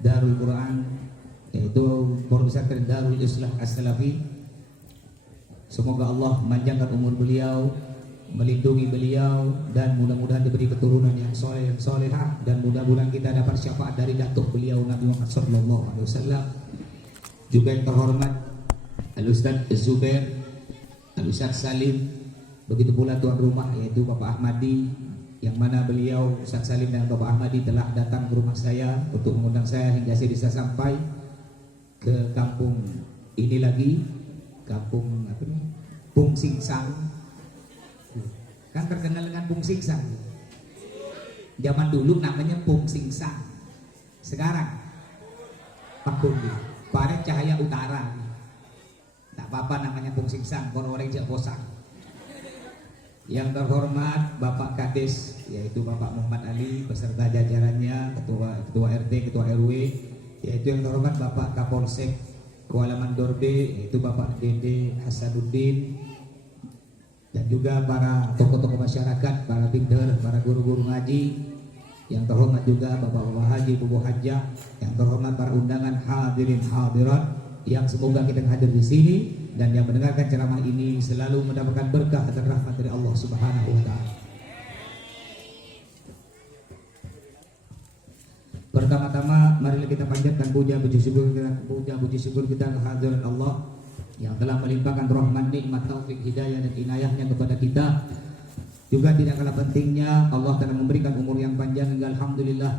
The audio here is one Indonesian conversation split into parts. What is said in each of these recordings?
Darul Quran, yaitu Pondok Pesantren Darul Islah As-Salafi. Semoga Allah memanjangkan umur beliau, melindungi beliau, dan mudah-mudahan diberi keturunan yang soleh, yang solehah, dan mudah-mudahan kita dapat syafaat dari datuk beliau Nabi Muhammad SAW. Juga yang terhormat Al-Ustaz Zubair, Al-Ustaz Salim, begitu pula tuan rumah yaitu Bapak Ahmadi, yang mana beliau Ustaz Salim dan Bapak Ahmadi telah datang ke rumah saya untuk mengundang saya hingga saya bisa sampai ke kampung ini lagi, kampung apa nih? Pung Singsang. Kan terkenal dengan Pung Singsang. Zaman dulu namanya Pung Singsang. Sekarang Pakun, Pare Cahaya Utara. Tak apa-apa namanya Pung Singsang, kalau orang jak bosan. Yang terhormat Bapak Kades, yaitu Bapak Muhammad Ali beserta jajarannya, ketua RT, ketua RW, yaitu yang terhormat Bapak Kapolsek Kuala Mandor B, yaitu Bapak Dede Hasanuddin, dan juga para tokoh-tokoh masyarakat, para binder, para guru-guru ngaji, yang terhormat juga Bapak-bapak haji, Bubu Hajjah, yang terhormat para undangan hadirin hadirat, yang semoga kita hadir di sini dan yang mendengarkan ceramah ini selalu mendapatkan berkah dan rahmat dari Allah Subhanahu wa taala. Pertama-tama marilah kita panjatkan puja puji syukur kita kehadiran Allah yang telah melimpahkan rahmat, nikmat, taufik, hidayah dan inayahnya kepada kita. Juga tidak kalah pentingnya Allah telah memberikan umur yang panjang hingga alhamdulillah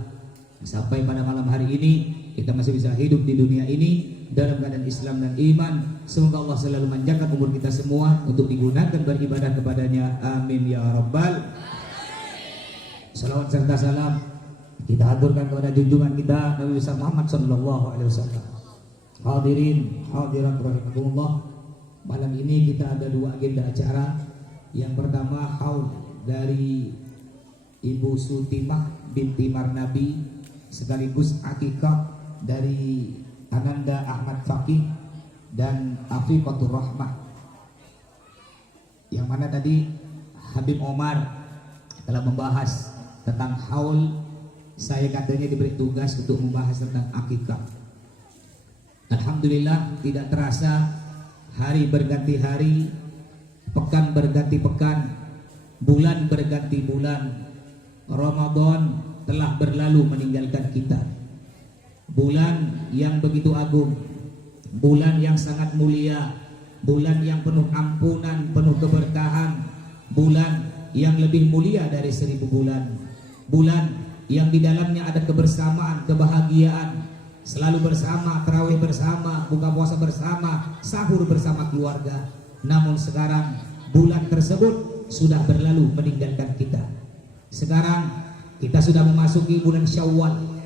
sampai pada malam hari ini kita masih bisa hidup di dunia ini dalam keadaan Islam dan iman. Semoga Allah selalu memanjangkan umur kita semua untuk digunakan beribadah kepadanya. Amin ya rabbal. Salawat serta salam kita aturkan kepada junjungan kita Nabi besar Muhammad sallallahu alaihi wasallam. Hadirin hadirat rahimakumullah. Malam ini kita ada dua agenda acara. Yang pertama haul dari Ibu Sutimah binti Marnabi sekaligus akikah dari Ananda Ahmad Fakih dan Afiqatur Rahmah, yang mana tadi Habib Omar telah membahas tentang haul. Saya katanya diberi tugas untuk membahas tentang akikah. Alhamdulillah tidak terasa hari berganti hari, pekan berganti pekan, bulan berganti bulan. Ramadan telah berlalu meninggalkan kita. Bulan yang begitu agung, bulan yang sangat mulia, bulan yang penuh ampunan, penuh keberkahan, bulan yang lebih mulia dari 1000 bulan, bulan yang di dalamnya ada kebersamaan, kebahagiaan, selalu bersama, tarawih bersama, buka puasa bersama, sahur bersama keluarga. Namun sekarang bulan tersebut sudah berlalu meninggalkan kita. Sekarang kita sudah memasuki bulan Syawal.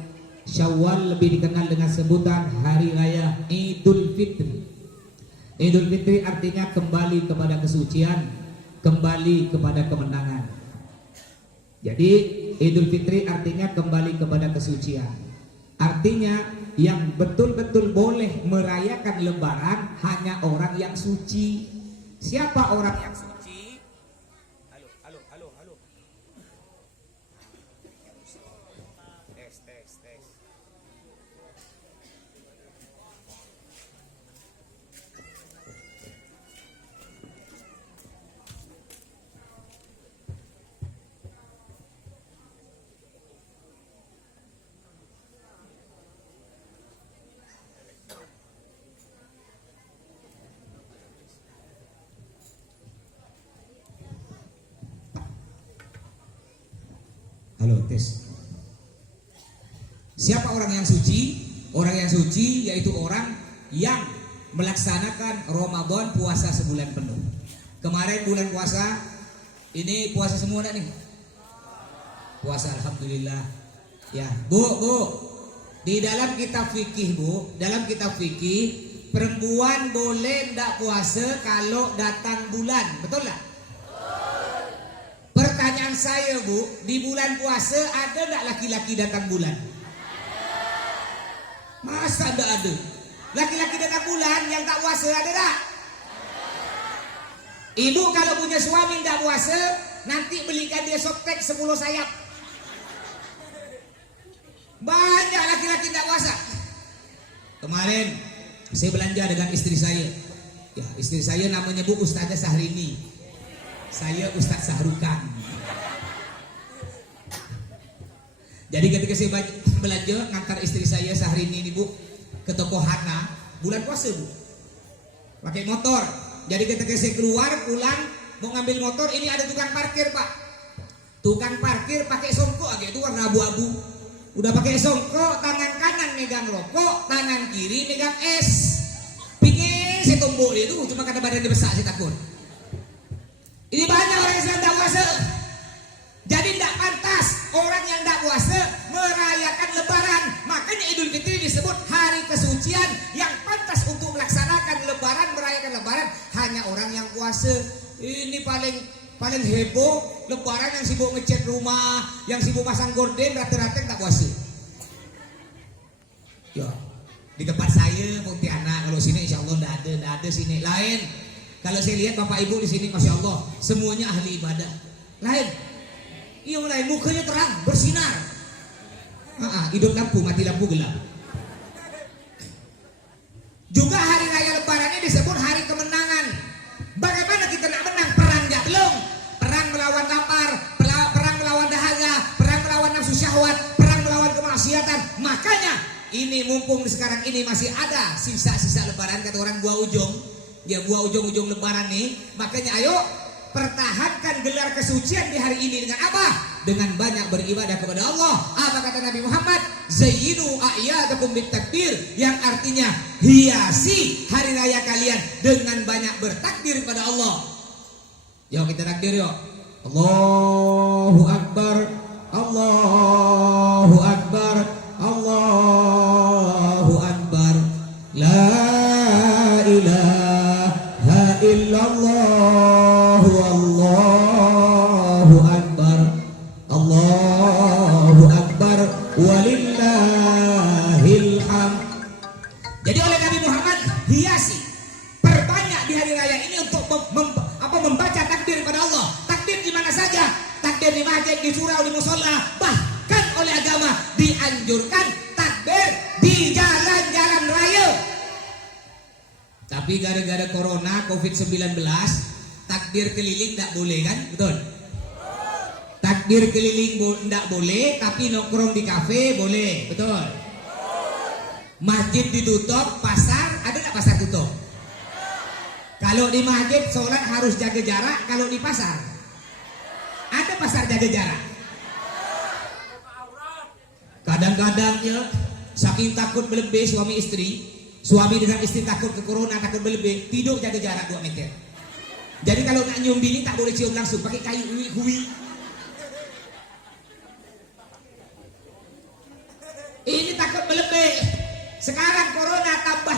Syawal lebih dikenal dengan sebutan Hari Raya Idul Fitri. Idul Fitri artinya kembali kepada kesucian, kembali kepada kemenangan. Jadi Idul Fitri artinya kembali kepada kesucian. Artinya yang betul-betul boleh merayakan Lebaran hanya orang yang suci. Siapa orang yang suci? Halo. Tes. Halo, tes. Siapa orang yang suci? Orang yang suci yaitu orang yang melaksanakan Ramadan puasa sebulan penuh. Kemarin bulan puasa, ini puasa semua nih? Puasa alhamdulillah. Ya, Bu. Di dalam kitab fikih, Bu, dalam kitab fikih perempuan boleh ndak puasa kalau datang bulan, betul nggak? Pertanyaan saya, Bu, di bulan puasa ada nggak laki-laki datang bulan? Masa nggak ada? Laki-laki datang bulan yang tak puasa ada tak? Ibu kalau punya suami nggak puasa, nanti belikan dia softtek 10 sayap. Banyak laki-laki nggak puasa. Kemarin saya belanja dengan istri saya. Ya, istri saya namanya Bu Ustazah Sahrini. Saya Ustaz Sahrukan. Jadi ketika saya belanja ngantar istri saya Sahrini ini Bu ke toko Hana, bulan puasa Bu. Pakai motor. Jadi ketika saya keluar pulang mau ngambil motor, ini ada tukang parkir Pak. Tukang parkir pakai songkok aja itu warna abu-abu. Udah pakai songkok, tangan kanan megang rokok, tangan kiri megang es. Pingin saya tombol dia tuh, cuma karena badannya besar saya takut. Ini banyak orang yang tidak puasa. Jadi tidak pantas orang yang tidak puasa merayakan Lebaran. Makanya Idul Fitri disebut hari kesucian. Yang pantas untuk melaksanakan Lebaran, merayakan Lebaran hanya orang yang puasa. Ini paling heboh Lebaran yang sibuk ngecat rumah, yang sibuk pasang gorden, rata-rata tak puasa. Ya, di tempat saya Pontianak, kalau sini insya Allah tidak ada sini lain. Kalau saya lihat bapak ibu di sini, masya Allah, semuanya ahli ibadah. Lain, iya lain, mukanya terang, bersinar. Hidup lampu, mati lampu gelap. Juga hari raya Lebaran ini disebut hari kemenangan. Bagaimana kita nak menang? Perang ya belum. Perang melawan lapar, perang melawan dahaga, perang melawan nafsu syahwat, perang melawan kemaksiatan. Makanya ini mumpung sekarang ini masih ada sisa-sisa Lebaran, kata orang buah ujung. Ya buah ujung-ujung Lebaran nih. Makanya ayo pertahankan gelar kesucian di hari ini dengan apa? Dengan banyak beribadah kepada Allah. Apa kata Nabi Muhammad? Zayyinu a'yadakum bitakbir, yang artinya hiasi hari raya kalian dengan banyak bertakbir kepada Allah. Yuk kita takbir yuk. Allahu Akbar, Allahu Akbar, Allahu Akbar. La ilaha illallah, Allahu Akbar, Allahu Akbar, walillahil hamd. Jadi oleh Nabi Muhammad hiasi, perbanyak di hari raya ini untuk membaca takbir kepada Allah. Takbir di mana saja, takbir di masjid, di surau, di musola, bahkan oleh agama dianjurkan takbir di jalan-jalan raya. Tapi gara-gara corona COVID-19, takbir keliling tidak boleh kan, betul? Takbir keliling tidak boleh, tapi nongkrong di kafe boleh, betul? Masjid ditutup, pasar ada nggak pasar tutup? Kalau di masjid sholat harus jaga jarak, kalau di pasar ada pasar jaga jarak. Kadang-kadang ya saking takut berlebih suami istri, suami dengan istri takut ke corona, takut berlebih, tidur jaga jarak 2 meter. Jadi kalau nak nyium bini tak boleh cium langsung, pakai kayu hui. Ini takut berlebih. Sekarang corona tambah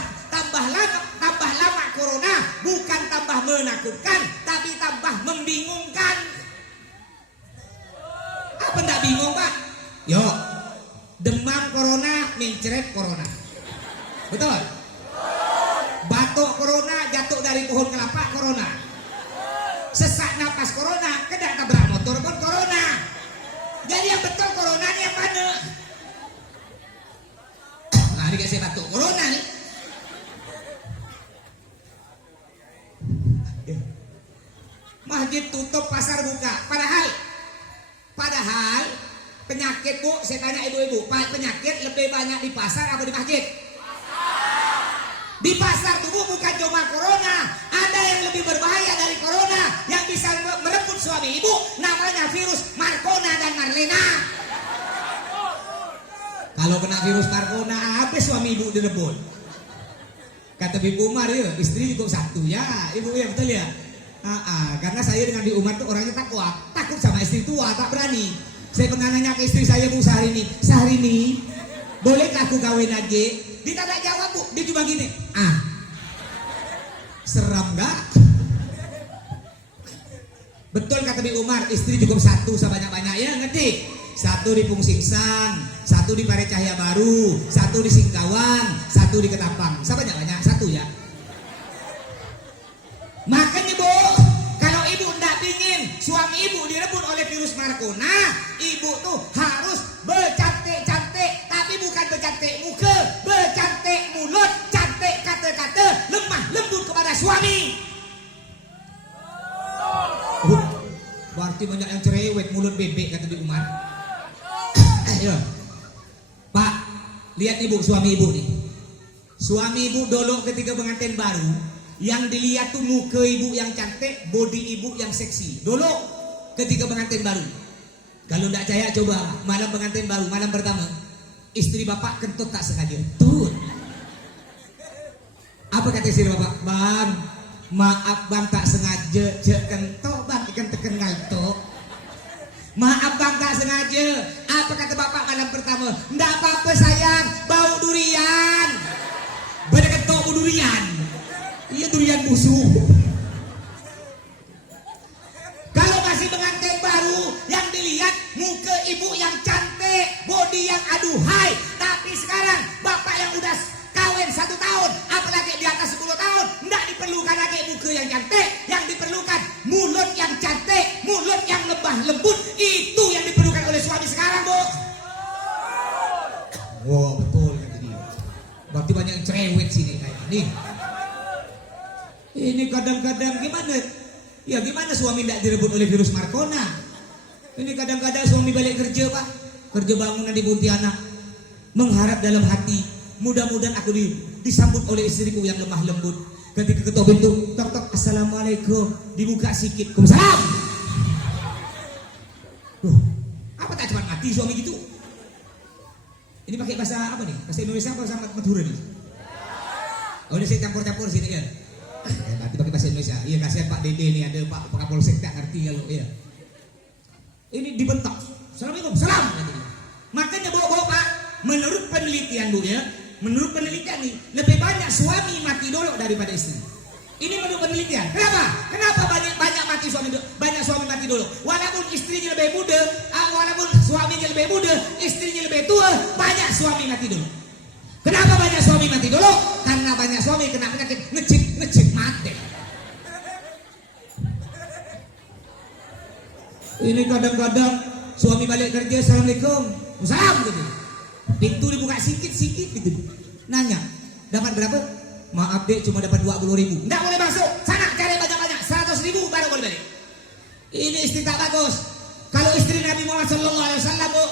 lama corona, bukan tambah menakutkan, tapi tambah membingungkan. Apa ndak bingung Pak? Yo, demam corona, mencret corona, betul? Batuk corona, jatuh dari pohon kelapa corona, sesak napas corona, kena tabrak motor pun corona. Jadi yang betul corona ini yang mana? Nah, ini kasih batuk corona nih. Masjid tutup, pasar buka. Padahal penyakit Bu, saya tanya ibu-ibu, penyakit lebih banyak di pasar apa di masjid? Di pasar tuh Bu, bukan cuma corona, ada yang lebih berbahaya dari corona yang bisa merebut suami ibu, namanya virus Marcona dan Marlena. Kalau kena virus Marcona, habis suami ibu direbut. Kata Bibu Umar ya, istri cukup satu ya, ibu ya, betul ya. Karena saya dengan Bi Umar tuh orangnya takut sama istri tua, tak berani. Saya pernah nanya ke istri saya Bu Sahrini, bolehkah aku kawin lagi? Dia tak jawab Bu, dia cuma gini, seram gak? Betul kata Bi Umar, istri cukup satu sebanyak-banyak ya, ngerti? Satu di Pung Singsang, satu di Pare Cahya Baru, satu di Singkawang, satu di Ketapang, sebanyak-banyak satu ya. Makanya Bu, kalau ibu ndak pingin suami ibu direbut oleh virus Marcona, ibu tuh harus bercantik-cantik, tapi bukan bercantik muka, bercantik mulut. Lihat ibu, suami ibu nih. Suami ibu dulu ketika pengantin baru, yang dilihat tuh muka ibu yang cantik, body ibu yang seksi. Dulu ketika pengantin baru. Kalau tidak percaya coba malam pengantin baru, malam pertama, istri bapak kentut tak sengaja. Tuh. Apa kata istri bapak? Bang, maaf bang tak sengaja, cek kentut bang, ikan teken ngalto. Maaf bang tak sengaja. Apa kata bapak malam pertama? Nggak apa-apa sayang, bau durian. Bener kentok bau durian. Iya durian busuk. Kalau masih pengantin baru, yang dilihat muka ibu yang cantik, body yang aduhai. Tapi sekarang bapak yang udah kawin 1 tahun, apalagi di atas 10 tahun, nggak diperlukan lagi muka yang cantik. Yang diperlukan mulut yang cantik, mulut yang lembah lembut. Itu yang diperlukan oleh suami sekarang, Bu. Wow, betul kata dia. Berarti banyak yang cerewet sini kayak nih. Ini kadang-kadang gimana? Ya gimana suami tidak direbut oleh virus Marcona? Ini kadang-kadang suami balik kerja, Pak, kerja bangunan di Pontianak, mengharap dalam hati, mudah-mudahan aku disambut oleh istriku yang lemah lembut. Ketika ketok pintu, tok tok, assalamualaikum, dibuka sikit, salam. Apa tak cepat mati suami gitu? Ini pakai bahasa apa nih? Bahasa Indonesia apa bahasa Madura nih? Oh ini saya campur-campur sini ya. Nanti pakai bahasa Indonesia. Iya kasihan Pak Dede nih, ada Pak Kapolsek tak ngerti kalau ya. Ini dibentak. Assalamualaikum, salam. Makanya bawa Pak, menurut penelitian Bu ya, menurut penelitian nih lebih banyak suami mati dulu daripada istri. Ini menurut penelitian. Kenapa? Kenapa banyak mati suami dulu? Banyak suami mati dulu. Walaupun istrinya lebih muda, walaupun suaminya lebih muda, istrinya lebih tua, banyak suami mati dulu. Kenapa banyak suami mati dulu? Karena banyak suami kena penyakit ngecip mati. Ini kadang-kadang suami balik kerja, assalamualaikum, salam gitu. Pintu dibuka sikit-sikit gitu. Nanya, dapat berapa? Maaf dek, cuma dapat 20.000. Nggak boleh masuk. Sana cari banyak-banyak, 100.000 baru boleh balik. Ini istri tak bagus. Kalau istri Nabi Muhammad SAW, Bu,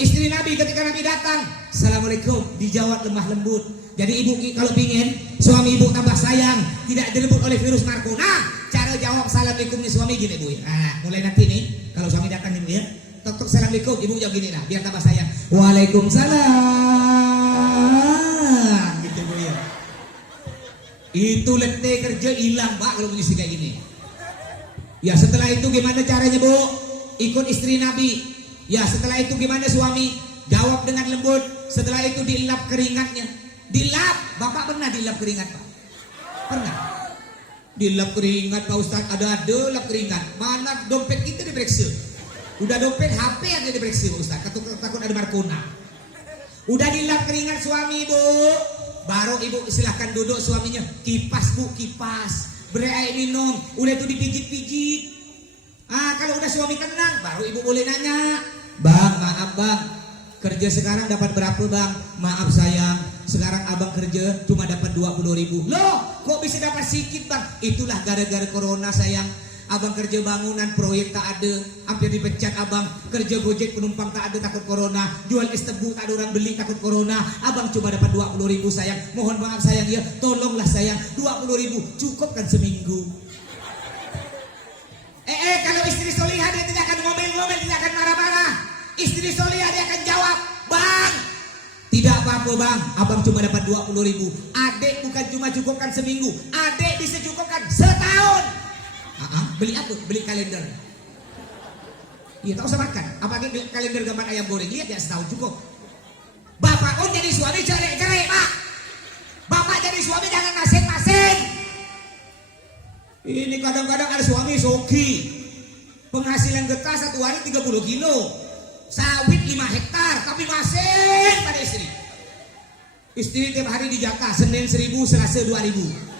istri Nabi ketika Nabi datang, assalamualaikum, dijawab lemah lembut. Jadi ibu kalau pingin suami ibu tambah sayang, tidak direbut oleh virus Marcona, cara jawab assalamualaikumnya suami gini Bu. Nah, mulai nanti nih kalau suami datang nih Bu ya, tok tok assalamualaikum, ibu jawab gini lah, biar tambah sayang. Waalaikumsalam. Gitu Bu ya. Itu letih kerja hilang Pak kalau mesti kayak gini. Ya setelah itu gimana caranya Bu? Ikut istri Nabi. Ya setelah itu gimana suami? Jawab dengan lembut. Setelah itu dilap keringatnya. Dilap. Bapak pernah dilap keringat Pak? Pernah. Dilap keringat Pak Ustaz. Ada lap keringat. Mana dompet kita diperiksa? Udah dompet HP ada diperiksa Pak Ustaz. Takut ada Marcona. Udah dilap keringat suami Bu. Baru ibu silahkan duduk suaminya. Kipas Bu, kipas. Beri air minum. Udah itu dipijit-pijit. Kalau udah suami tenang, baru ibu boleh nanya. Bang, maaf bang, kerja sekarang dapat berapa bang? Maaf sayang, sekarang abang kerja cuma dapat 20.000. Loh, kok bisa dapat sedikit bang? Itulah gara-gara corona sayang. Abang kerja bangunan, proyek tak ada, hampir dipecat abang. Kerja gojek penumpang tak ada, takut corona. Jual es tebu tak ada orang beli, takut corona. Abang cuma dapat 20.000 sayang. Mohon maaf sayang ya, tolonglah sayang, 20.000 cukup kan seminggu. Kalau istri solihah dia tidak akan ngomel-ngomel, tidak akan marah-marah. Istri solihah dia akan jawab, bang, tidak apa-apa bang, abang cuma dapat 20.000. Adek bukan cuma cukupkan seminggu, adek bisa cukupkan setahun. Beli apa? Beli kalender. Iya, tak usah makan. Apalagi kalender gambar ayam goreng. Lihat ya, setahun cukup. Bapak pun jadi suami cerai-cerai, Pak. Bapak jadi suami jangan masing-masing. Ini kadang-kadang ada suami soki. Penghasilan getah satu hari 30 kilo. Sawit 5 hektar, tapi masing pada istri. Istri tiap hari dijatah, Senin 1.000, Selasa 2.000.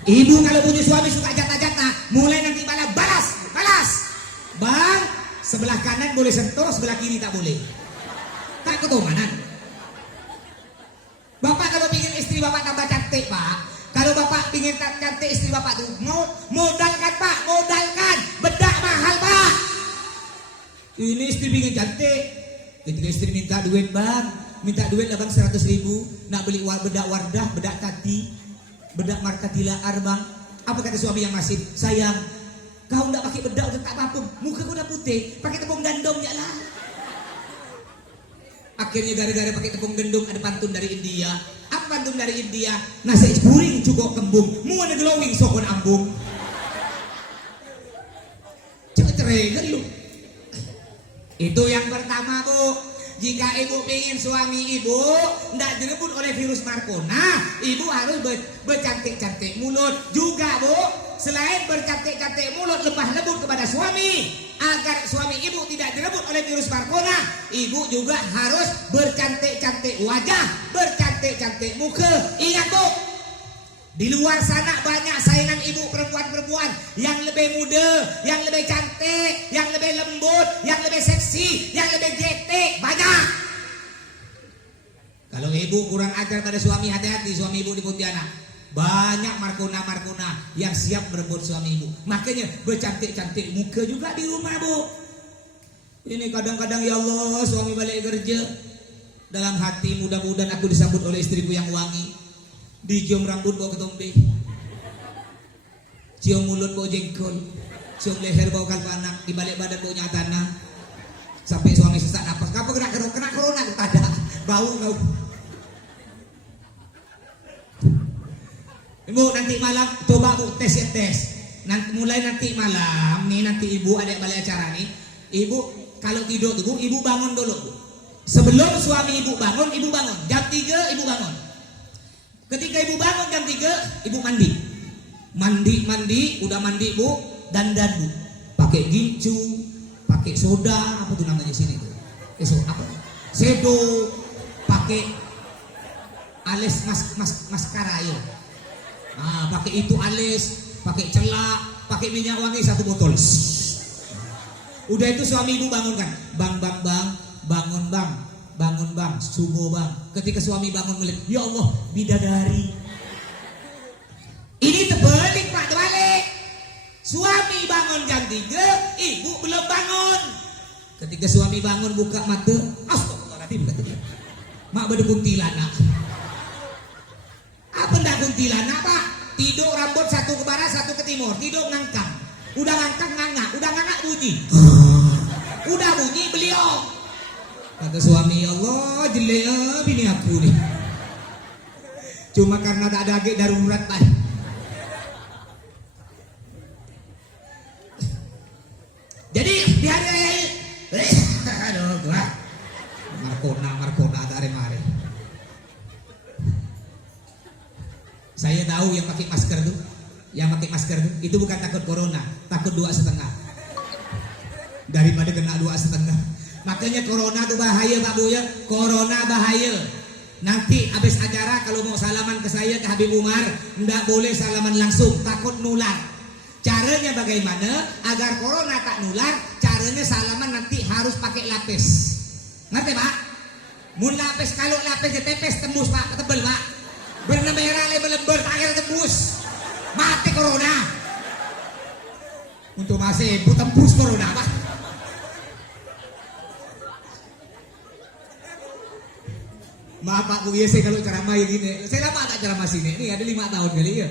Ibu kalau punya suami suka jatah-jatah, mulai nanti balas. Bang, sebelah kanan boleh sentuh, sebelah kiri tak boleh. Tak ketumanan. Bapak kalau pingin istri bapak tambah cantik Pak, kalau bapak pingin cantik istri bapak tuh modalkan Pak, modalkan bedak mahal Pak. Ini istri pingin cantik, ketika istri minta duit bang, minta duit abang 100.000, nak beli bedak Wardah, bedak Tati, bedak Markatila Arbang. Apa kata suami yang masih? Sayang, kau ndak pakai bedak udah tak apa-apa, muka kau udah putih, pakai tepung gandum ya lah. Akhirnya gara-gara pakai tepung gendung ada pantun dari India. Apa pantun dari India? Nasi puring cukup kembung, mu ada glowing sokon ambung. Cepet cerai kan lu. Itu yang pertama, Bu. Jika ibu ingin suami ibu tidak direbut oleh virus Marcona, ibu harus bercantik-cantik mulut juga, Bu. Selain bercantik-cantik mulut, lemah lembut kepada suami, agar suami ibu tidak direbut oleh virus Marcona, ibu juga harus bercantik-cantik wajah, bercantik-cantik muka. Ingat, Bu, di luar sana banyak saingan ibu perempuan-perempuan yang lebih muda, yang lebih cantik, yang lebih lembut, yang lebih seksi, yang lebih getek, banyak. Kalau ibu kurang ajar pada suami, hati-hati suami ibu di Pontianak. Banyak Marcona yang siap berebut suami ibu. Makanya bercantik-cantik muka juga di rumah, Bu. Ini kadang-kadang ya Allah, suami balik kerja, dalam hati mudah-mudahan aku disambut oleh istriku yang wangi. Dicium rambut bau ketombe, cium mulut bau jengkol, cium leher bau kalpanak, di balik badan baunya tanah. Sampai suami sesak napas, ngapa kena corona ada bau kau. Ibu nanti malam coba Bu tes. Mulai nanti malam nih, nanti ibu ada balik acara nih. Ibu kalau tidur tuh Bu, ibu bangun dulu, Bu. Sebelum suami ibu bangun jam 3 ibu bangun. Ketika ibu bangun jam 3, ibu mandi. Udah mandi, Bu, dandan, Bu. Pakai gincu, pakai soda, apa tuh namanya sini tuh? Apa? Sedo, pakai alis maskara ya. Nah, pakai itu alis, pakai celak, pakai minyak wangi 1 botol. Udah itu suami ibu bangunkan. Bang, bangun bang, subuh bang. Ketika suami bangun melihat, ya Allah, bidadari. Ini terbalik Pak, terbalik. Suami bangun jam 3, ibu belum bangun. Ketika suami bangun buka mata, astagfirullahaladzim, kata dia. Mak beda kuntilanak. Apa ndak kuntilanak, Pak? Tidur rambut satu ke barat, satu ke timur, tidur ngangkang. Udah ngangkang ngangak bunyi. Udah bunyi beliau. Kata suami, ya Allah, jelek bini aku nih. Cuma karena tak ada agak darurat, Pak. Jadi di hari raya aduh gua Marcona tak mari. Saya tahu yang pakai masker tuh, itu bukan takut corona, takut 2,5. Daripada kena 2,5. Makanya corona tuh bahaya, Pak Bu ya. Corona bahaya. Nanti habis acara kalau mau salaman ke saya, ke Habib Umar, enggak boleh salaman langsung, takut nular. Caranya bagaimana agar corona tak nular? Caranya salaman nanti harus pakai lapis. Ngerti, Pak? Mun lapis, kalau lapis ditepes tembus, Pak, tebel, Pak. Berna merah lebar akhir tembus. Mati corona. Untuk masih tembus corona, Pak. Maaf Pak Bu, ya saya kalau ceramah ya gini. Saya lama tak ceramah sini. Ini ada 5 tahun kali ya.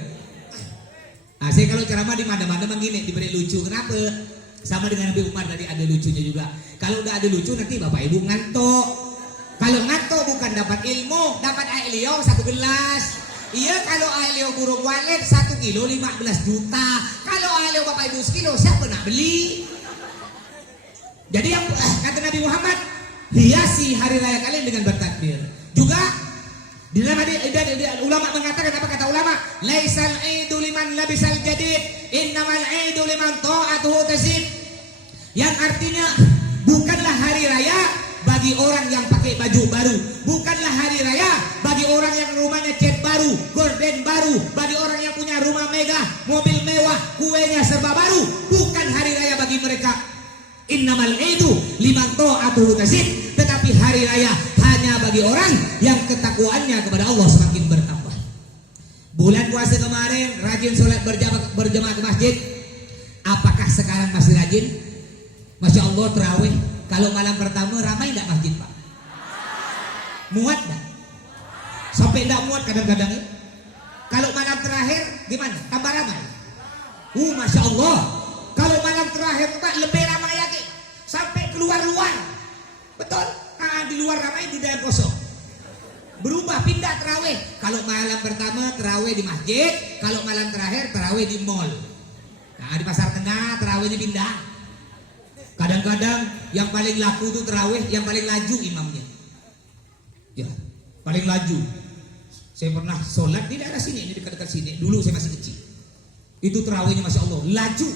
Nah, saya kalau ceramah di mana-mana begini, diberi lucu. Kenapa? Sama dengan Nabi Umar tadi ada lucunya juga. Kalau udah ada lucu nanti Bapak Ibu ngantuk. Kalau ngantuk bukan dapat ilmu, dapat air liau 1 gelas. Iya, kalau air liau burung walet 1 kilo 15 juta. Kalau air liau Bapak Ibu sekilo, siapa nak beli? Jadi yang kata Nabi Muhammad, hiasi hari raya kalian dengan bertakbir. Juga di dalam ulama mengatakan, apa kata ulama? Laisal aidu liman labisal jadid, innamal aidu liman ta'atuhu tazid. Yang artinya bukanlah hari raya bagi orang yang pakai baju baru, bukanlah hari raya bagi orang yang rumahnya cat baru, gorden baru, bagi orang yang punya rumah megah, mobil mewah, kuenya serba baru. Bukan hari raya bagi mereka. Innamal aidu liman ta'atuhu tazid. Tetapi hari raya hanya bagi orang yang ketakwaannya kepada Allah semakin bertambah. Bulan puasa kemarin rajin sholat berjamaah ke masjid. Apakah sekarang masih rajin? Masya Allah, terawih. Kalau malam pertama ramai tidak masjid, Pak? Muat dah. Sampai tidak muat kadang-kadang ya. Kalau malam terakhir gimana? Tambah ramai. Masya Allah. Kalau malam terakhir Pak lebih ramai lagi. Sampai keluar-luar. Betul? Di luar ramai, di dalam kosong. Berubah, pindah terawih. Kalau malam pertama terawih di masjid, kalau malam terakhir terawih di mall. Nah, di pasar tengah terawihnya pindah. Kadang-kadang yang paling laku itu terawih, yang paling laju imamnya. Ya, paling laju. Saya pernah sholat di daerah sini, ini dekat-dekat sini. Dulu saya masih kecil. Itu terawihnya Masya Allah, laju.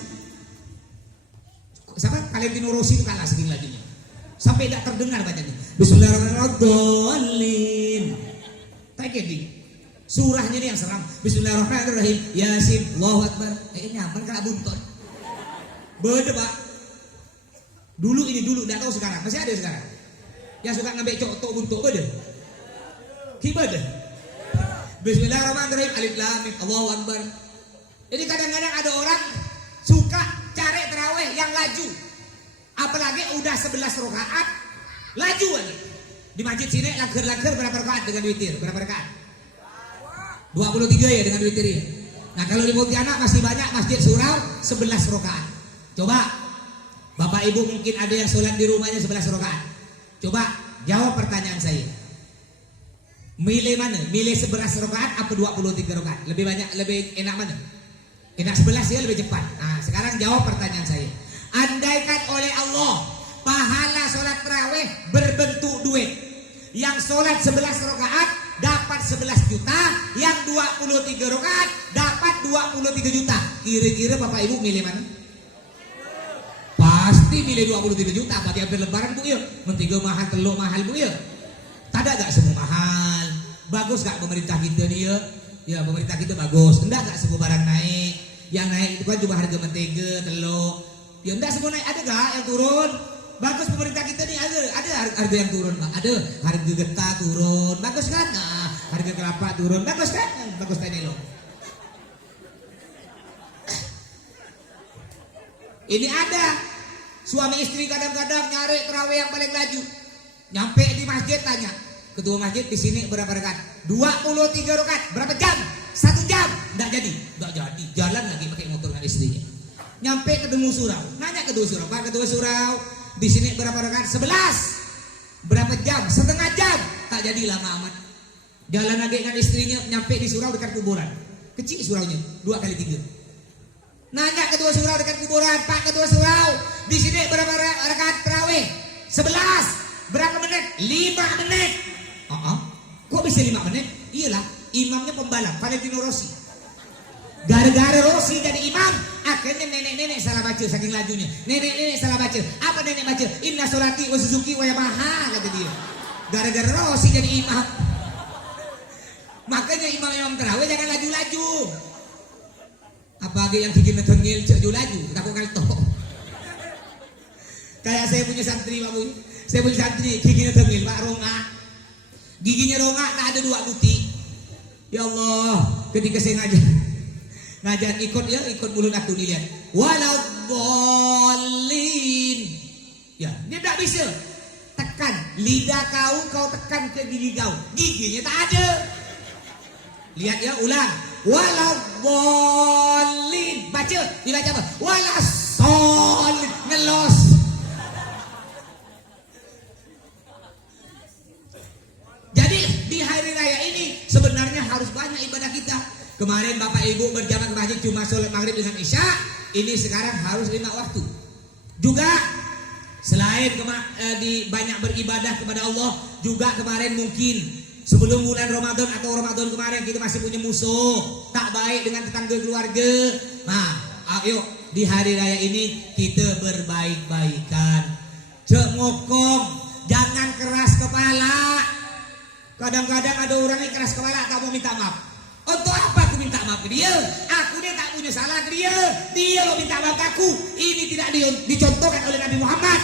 Siapa? Valentino Rossi itu kalah saking lajunya. Sampai tidak terdengar bacanya. Bismillahirrahmanirrahim. Tadi surahnya ini yang seram. Bismillahirrahmanirrahim. Yasin, Allahu Akbar. Nyaman kena bunton. Beda Pak. Dulu, tidak tahu sekarang. Masih ada sekarang. Yang suka ngambil cok buntok beda. Kibada. Bismillahirrahmanirrahim. Alif lam mim. Allahu Akbar. Jadi kadang-kadang ada orang suka cari terawih yang laju. Apalagi udah 11 rakaat laju aja. Di masjid sini langgar-langgar berapa rakaat dengan witir? Berapa rakaat? 23 ya dengan witir ya. Nah kalau di Pontianak masih banyak masjid surau 11 rakaat. Coba Bapak Ibu mungkin ada yang sholat di rumahnya 11 rakaat. Coba jawab pertanyaan saya. Milih mana? Milih 11 rakaat apa 23 rakaat? Lebih banyak, lebih enak mana? Enak 11 ya, lebih cepat. Nah sekarang jawab pertanyaan saya. Andaikan oleh Allah pahala sholat tarawih berbentuk duit, yang sholat 11 rakaat dapat 11 juta, yang 23 rakaat dapat 23 juta. Kira-kira Bapak Ibu milih mana? Pasti milih 23 juta. Berarti hampir lebaran Bu ya. Mentiga mahal, telur mahal Bu ya. Tada gak semua mahal. Bagus gak pemerintah kita dia? Ya pemerintah kita bagus. Enggak gak semua barang naik. Yang naik itu kan cuma harga mentega, telur. Ya enggak semua naik, ada gak yang turun? Bagus pemerintah kita nih, ada harga yang turun Pak. Ada harga getah turun, bagus kan? Nah, harga kelapa turun, bagus kan? Bagus kan ini loh. Ini ada suami istri kadang-kadang nyari terawih yang paling laju. Nyampe di masjid tanya, ketua masjid di sini berapa rakaat? 23 rakaat, berapa jam? 1 jam, enggak jadi. Jalan lagi pakai motor dengan istrinya. Nyampe ketemu surau, nanya kedua surau, Pak kedua surau, di sini berapa rakaat? 11. Berapa jam? Setengah jam. Tak jadi lama amat. Jalan lagi dengan istrinya, nyampe di surau dekat kuburan. Kecil suraunya, 2 kali 3. Nanya kedua surau dekat kuburan, Pak kedua surau, di sini berapa rakaat tarawih? 11. Berapa menit? 5 menit. Kok bisa 5 menit? Iyalah, imamnya pembalap, Valentino Rossi. Gara-gara Rossi jadi imam, akhirnya nenek-nenek salah baca saking lajunya. Nenek-nenek salah baca. Apa nenek baca? Inna sholati wa Suzuki wa Yamaha, kata dia. Gara-gara Rossi jadi imam. Makanya imam-imam tarawih jangan laju-laju. Apalagi yang giginya tengil caju laju, takut kalto. Kayak saya punya santri Pak Bu. Saya punya santri giginya tengil Pak, rongak. Giginya rongak, tak ada 2 buti. Ya Allah, ketika saya ngajar ikut mulut aku nih lihat. Walau bolin. Ya, dia tak bisa. Tekan lidah kau tekan ke gigi kau. Giginya tak ada. Lihat ya, ulang. Walau bolin. Baca, dibaca apa? Walasol ngelos. Jadi di hari raya ini sebenarnya harus banyak ibadah kita. Kemarin Bapak Ibu berjamaah ke masjid cuma sholat maghrib dengan isya. Ini sekarang harus 5 waktu. Juga selain di banyak beribadah kepada Allah, juga kemarin mungkin sebelum bulan Ramadan atau Ramadan kemarin kita masih punya musuh, tak baik dengan tetangga keluarga. Nah, ayo di hari raya ini kita berbaik-baikan. Cek ngokong, jangan keras kepala. Kadang-kadang ada orang yang keras kepala tak mau minta maaf. Untuk apa aku minta maaf ke dia? Aku dia tak punya salah ke dia. Dia mau minta maaf ke aku. Ini tidak dicontohkan oleh Nabi Muhammad.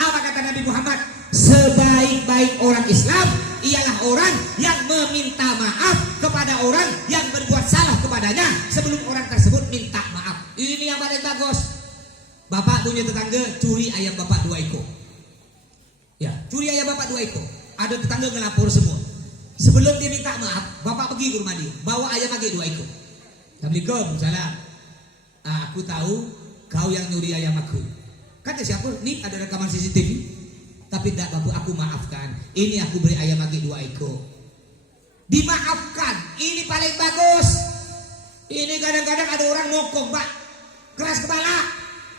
Apa kata Nabi Muhammad? Sebaik-baik orang Islam ialah orang yang meminta maaf kepada orang yang berbuat salah kepadanya sebelum orang tersebut minta maaf. Ini yang paling bagus. Bapak punya tetangga curi ayam bapak 2 ekor. Ya, curi ayam bapak 2 ekor. ada tetangga ngelapor semua. Sebelum dia minta maaf, bapak pergi ke rumah dia, bawa ayam lagi 2 ekor. Assalamualaikum, salam. Aku tahu kau yang nyuri ayam aku. Kata siapa? Nih ada rekaman CCTV. Tapi tidak bapak, aku maafkan. Ini aku beri ayam lagi 2 ekor. Dimaafkan, ini paling bagus. Ini kadang-kadang ada orang ngokong, Pak, keras kepala.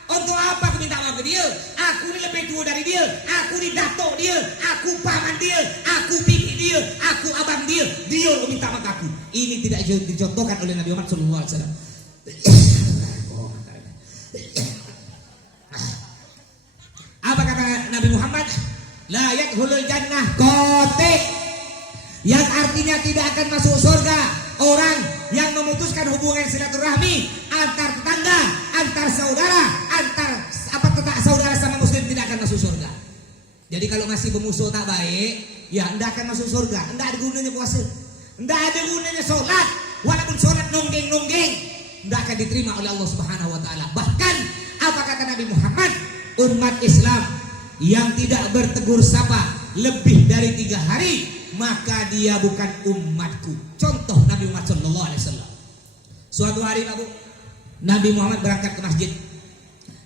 Untuk apa aku minta maaf ke dia? Aku ini lebih tua dari dia. Aku ini datuk dia. Aku paman dia. Aku bibi dia. Aku abang dia. Dia yang minta maaf aku. Ini tidak dicontohkan oleh Nabi Muhammad SAW. Apa kata Nabi Muhammad? La yadkhulul jannah qati, yang artinya tidak akan masuk surga orang yang memutuskan hubungan silaturahmi antar tetangga, antar saudara, antar saudara sama muslim, tidak akan masuk surga. Jadi kalau masih bermusuh tak baik, ya tidak akan masuk surga. Tidak ada gunanya puasa, tidak ada gunanya sholat. Walaupun sholat nonggeng-nonggeng, tidak akan diterima oleh Allah Subhanahu Wa Taala. Bahkan apa kata Nabi Muhammad? Umat Islam yang tidak bertegur sapa lebih dari 3 hari, maka dia bukan umatku. Contoh Nabi Muhammad SAW. Suatu hari Pak Bu, Nabi Muhammad berangkat ke masjid.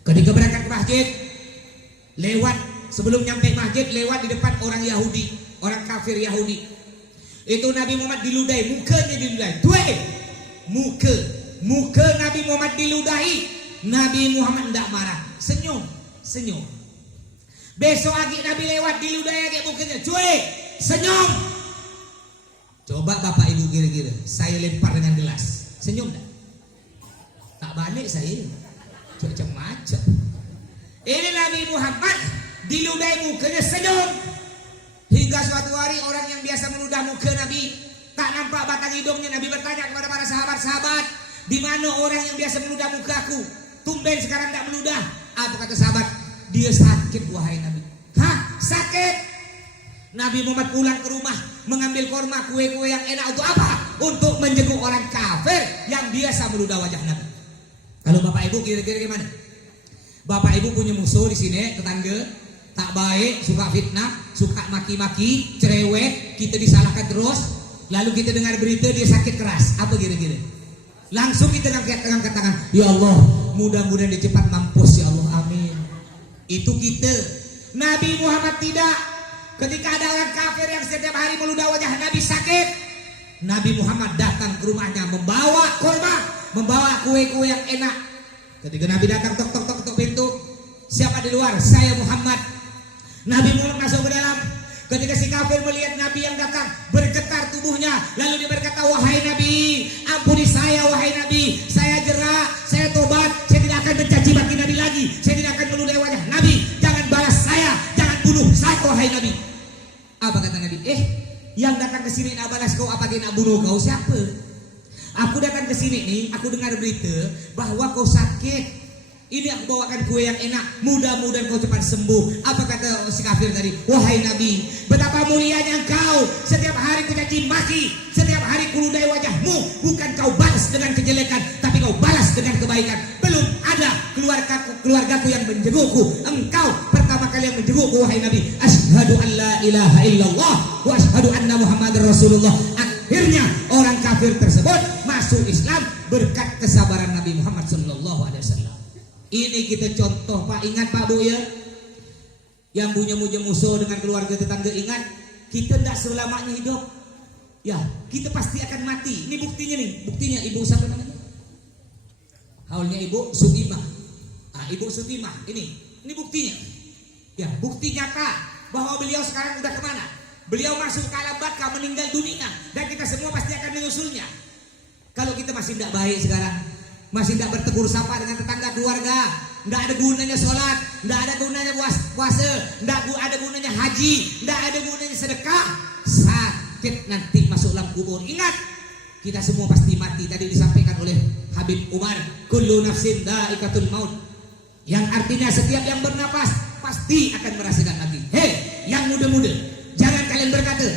Ketika berangkat ke masjid, sebelum nyampe masjid, lewat di depan orang Yahudi, orang kafir Yahudi. Itu Nabi Muhammad diludahi, mukanya diludahi. Muka Nabi Muhammad diludahi. Nabi Muhammad tidak marah, senyum. Besok lagi Nabi lewat, diludahi lagi mukanya, senyum. Coba Bapak Ibu kira-kira, saya lempar dengan gelas, senyum tak? Tak balik saya, macam-macam. Ini Nabi Muhammad diludahi mukanya, senyum. Hingga suatu hari orang yang biasa meludah muka Nabi tak nampak batang hidungnya. Nabi bertanya kepada para sahabat-sahabat, di mana orang yang biasa meludah mukaku? Tumben sekarang tak meludah. Apa kata sahabat? Dia sakit wahai Nabi. Hah? Sakit? Nabi Muhammad pulang ke rumah, mengambil korma, kue-kue yang enak. Untuk apa? Untuk menjenguk orang kafir yang biasa meludah wajah Nabi. Kalau Bapak Ibu kira-kira gimana? Bapak Ibu punya musuh di sini, tetangga tak baik, suka fitnah, suka maki-maki, cerewet, kita disalahkan terus. Lalu kita dengar berita dia sakit keras. Apa kira-kira? Langsung kita angkat tangan. Ya Allah, mudah-mudahan dia cepat mampus ya Allah, amin. Itu kita. Nabi Muhammad tidak. Ketika ada orang kafir yang setiap hari meludah wajah Nabi sakit, Nabi Muhammad datang ke rumahnya membawa kurma, membawa kue-kue yang enak. Ketika Nabi datang, tok pintu, siapa di luar? Saya Muhammad. Nabi Muhammad masuk ke dalam. Ketika si kafir melihat Nabi yang datang, bergetar tubuhnya. Lalu dia berkata, wahai Nabi, ampuni saya wahai Nabi. Saya jerak, saya tobat, saya tidak akan mencaci maki Nabi lagi. Saya tidak akan meludahi wajah Nabi. Jangan balas saya, jangan bunuh saya wahai Nabi. Apa kata Nabi? Yang datang ke sini nak balas kau, apa dia nak bunuh kau? Siapa? Aku datang ke sini nih, aku dengar berita bahwa kau sakit. Ini aku bawakan kue yang enak, mudah-mudahan kau cepat sembuh. Apa kata si kafir tadi? Wahai Nabi, betapa mulianya engkau. Setiap hari ku caci maki, setiap hari ku ludahi wajahmu. Bukan kau balas dengan kejelekan, tapi kau balas dengan kebaikan. Belum ada keluargaku yang menjengukku. Engkau pertama kali yang menjengukku wahai Nabi. Asyhadu an la ilaha illallah wa asyhadu anna Muhammadar Rasulullah. Akhirnya orang kafir tersebut masuk Islam berkat kesabaran Nabi Muhammad sallallahu alaihi wasallam. Ini kita contoh Pak, ingat Pak Bu ya, yang punya musuh dengan keluarga tetangga, ingat kita tidak selamanya hidup. Ya, kita pasti akan mati. Ini buktinya nih, buktinya Ibu siapa namanya? Haulnya Ibu Sutimah. Ibu Sutimah ini buktinya. Ya, bukti nyata bahwa beliau sekarang udah kemana? Beliau masuk ke alam baka, meninggal dunia, dan kita semua pasti akan menyusulnya. Kalau kita masih tidak baik sekarang, masih tidak bertegur sapa dengan tetangga keluarga, tidak ada gunanya sholat, tidak ada gunanya puasa, tidak ada gunanya haji, tidak ada gunanya sedekah, sakit nanti masuk dalam kubur. Ingat, kita semua pasti mati. Tadi disampaikan oleh Habib Umar, kullu nafsin dha'iqatul maut, yang artinya setiap yang bernapas pasti akan merasakan mati. Hei, yang muda-muda, jangan kalian berkata,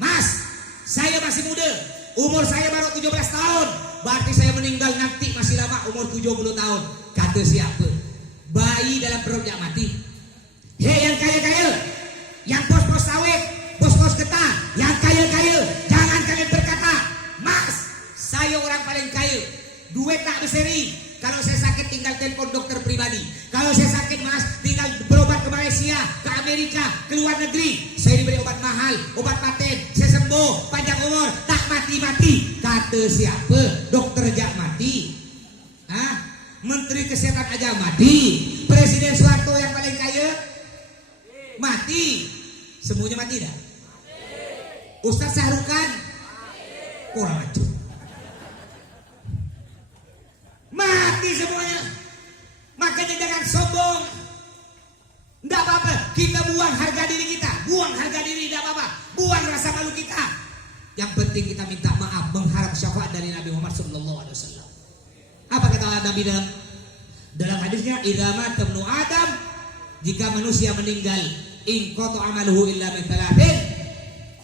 Mas, saya masih muda, umur saya baru 17 tahun, berarti saya meninggal nanti masih lama, umur 70 tahun. Kata siapa? Bayi dalam perutnya mati. Hei yang kaya-kaya, yang bos-bos sawit, bos duit tak berseri. Kalau saya sakit tinggal telepon dokter pribadi. Kalau saya sakit mas, tinggal berobat ke Malaysia, ke Amerika, ke luar negeri. Saya diberi obat mahal, obat paten. Saya sembuh, panjang umur, tak mati-mati. Kata siapa? Dokter jak mati. Hah? Menteri Kesehatan aja mati. Presiden Soeharto yang paling kaya mati. Semuanya mati dah. Ustaz Sahrukan kurang ajar. Mati semuanya. Makanya jangan sombong. Tidak apa-apa. Kita buang harga diri kita. Buang harga diri tidak apa-apa. Buang rasa malu kita. Yang penting kita minta maaf, mengharap syafaat dari Nabi Muhammad SAW. Apa kata Nabi dalam hadisnya? Idza mata ibnu Adam, jika manusia meninggal, in qata amaluhu illa min thalathin,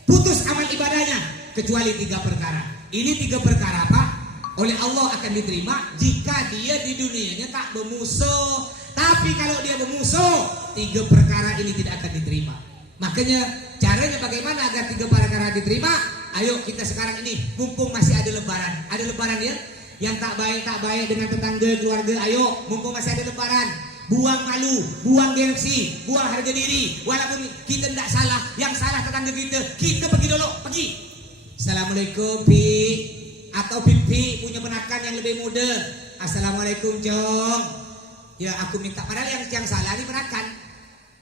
putus amal ibadahnya kecuali 3 perkara. Ini 3 perkara apa? Oleh Allah akan diterima jika dia di dunianya tak bermusuh. Tapi kalau dia bermusuh, 3 perkara ini tidak akan diterima. Makanya caranya bagaimana agar 3 perkara diterima? Ayo kita sekarang ini mumpung masih ada lebaran. Ada lebaran ya? Yang tak baik dengan tetangga, keluarga. Ayo mumpung masih ada lebaran. Buang malu, buang gengsi, buang harga diri. Walaupun kita tidak salah, yang salah tetangga kita pergi dulu, pergi. Assalamualaikum Pi. Atau Pipi punya penakan yang lebih muda. Assalamualaikum Jong. Ya aku minta, padahal yang salah ini penakan.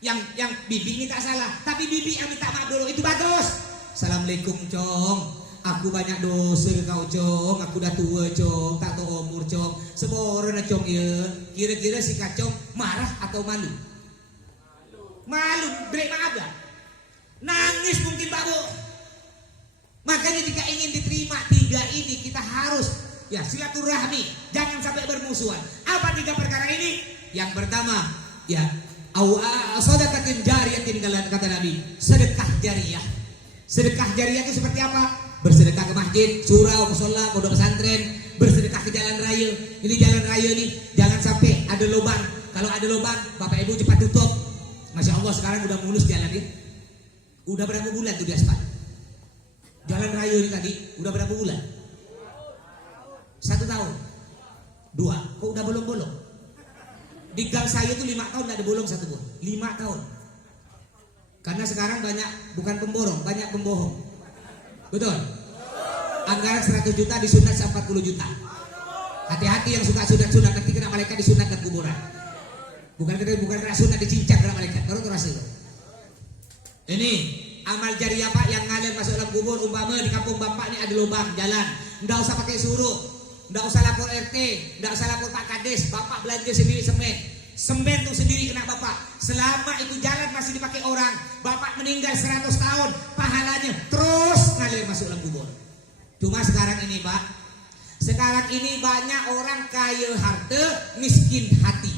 Yang bibi ini tak salah, tapi bibi yang minta maaf dulu, itu bagus. Assalamualaikum Jong. Aku banyak dosa ke kau Jong. Aku dah tua Jong, tak tahu umur Jong. Seboran Jong ya. Kira-kira si Kacong marah atau malu? Malu, beri maaf dah. Nangis mungkin Pak Bu. Makanya jika ingin diterima 3 ini, kita harus ya silaturahmi, jangan sampai bermusuhan. Apa 3 perkara ini? Yang pertama, ya sedekatin jariyatin, kata Nabi, sedekah jariyah. Sedekah jariyah itu seperti apa? Bersedekah ke masjid, surau, musola, pondok pesantren, bersedekah ke jalan raya. Ini jalan raya nih, jangan sampai ada lubang. Kalau ada lubang, Bapak Ibu cepat tutup. Masya Allah sekarang udah mulus jalan ini. Udah berapa bulan tuh di aspal? Jalan raya ini tadi udah berapa bulan? 1 tahun, 2, kok udah bolong-bolong? Di gang saya tuh 5 tahun gak ada bolong 1 buah. 5 tahun. Karena sekarang banyak, bukan pemborong, banyak pembohong. Betul? Anggaran 100 juta disunat 40 juta. Hati-hati yang suka sunat-sunat, nanti kena malaikat disunatkan kuburan. Bukan kena sunat, dicincang kena malaikat. Baru terasa itu. Ini amal jariah Pak yang ngalir masuk dalam kubur. Umpama di kampung Bapak ini ada lubang jalan, nggak usah pakai suruh, nggak usah lapor RT, nggak usah lapor Pak Kades. Bapak belanja sendiri semen tuh sendiri kena Bapak. Selama itu jalan masih dipakai orang, Bapak meninggal 100 tahun, pahalanya terus ngalir masuk dalam kubur. Cuma sekarang ini Pak, sekarang ini banyak orang kaya harta, miskin hati.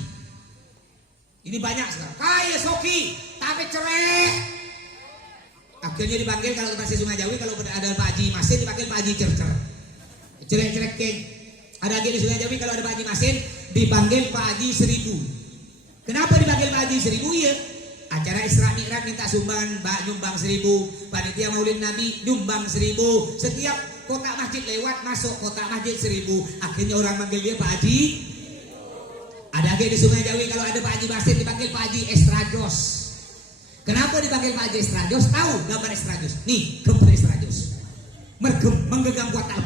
Ini banyak sekarang. Kaya soki, tapi cerai. Akhirnya dipanggil kalau masih Sungai Jawi, kalau ada Pak Haji Masin dipanggil Pak Haji Cercer. Cerek-cerek keng. Ada lagi di Sungai Jawi kalau ada Pak Haji Masin dipanggil Pak Haji 1000. Kenapa dipanggil Pak Haji 1000 ya? Acara Isra Mi'raj minta sumbangan, nyumbang 1000. Panitia Maulid Nabi nyumbang 1000. Setiap kotak masjid lewat masuk kotak masjid 1000. Akhirnya orang manggil dia Pak Haji. Ada lagi di Sungai Jawi kalau ada Pak Haji Masin dipanggil Pak Haji Estrajos. Kenapa dipanggil Pak Haji Estrajos? Tahu gambar Estrajos? Nih, gambar Estrajos. Menggegam kuat al